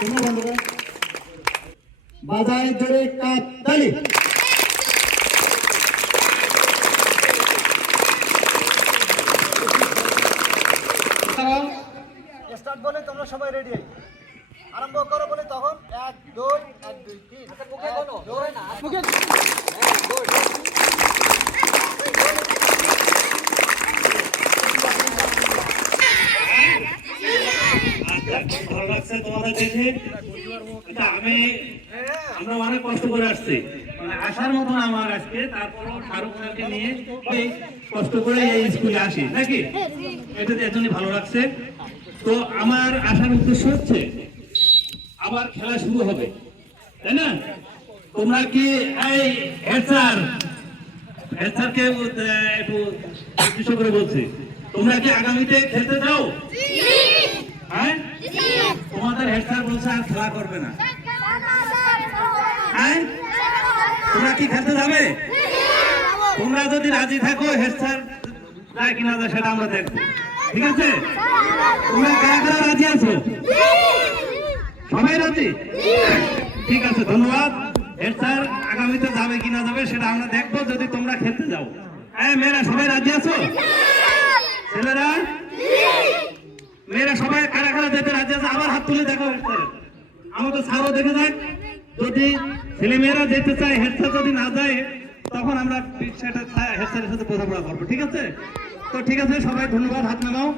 তোমরা বন্ধুরা বাজায় জোরে কাতালি। স্টার্ট বলে তোমরা সবাই রেডি, আরম্ভ করো বলে তখন 1 2 1 2 3 মুখে বলো, জোরে না মুখে 1 2 ভালো লাগছে তোমাদের দেখে। আমরা অনেক কষ্ট করে আসছি, মানে আসার মতন আমার আজকে, তারপরও শাহরুখ খানকে নিয়ে কষ্ট করে এই স্কুলে আসি নাকি, এটা এর জন্য ভালো লাগছে। তো আমার আসার উদ্দেশ্য হচ্ছে আবার খেলা শুরু হবে, তাই না? তোমরা কি এই হেড স্যারকে একটু উদ্দেশ্য করে বলছি, তোমরা কি আগামীতে খেলতে চাও? হ্যাঁ, তোমাদের হেড স্যার বলছে আর খেলা করবে না। হ্যাঁ, তোমরা কি খেলতে যাবে? তোমরা যদি রাজি থাকো, হেড স্যার যায় কিনা যায় সেটা আমরা দেখবো, ঠিক আছে? তোমরা কারা কারা রাজি আছো? সবাই রাজি? ঠিক আছে, ধন্যবাদ। হেড স্যার আগামীতে যাবে কিনা যাবে সেটা আমরা দেখবো, যদি তোমরা খেলতে যাও। হ্যাঁ, মেয়েরা সবাই রাজি আছো? ছেলেরা, মেয়েরা সবাই কারা কারা যেতে রাজি আছে? আবার হাত তুলে দেখো। হেড স্যার আমাদের স্যারও দেখে যাক, যদি ছেলে মেয়েরা যেতে চায়, হেড স্যার যদি না যায়, তখন আমরা সেটা হেড স্যারের সাথে বোঝাপড়া করবো, ঠিক আছে? তো ঠিক আছে, সবাই ধন্যবাদ, হাত নামাও।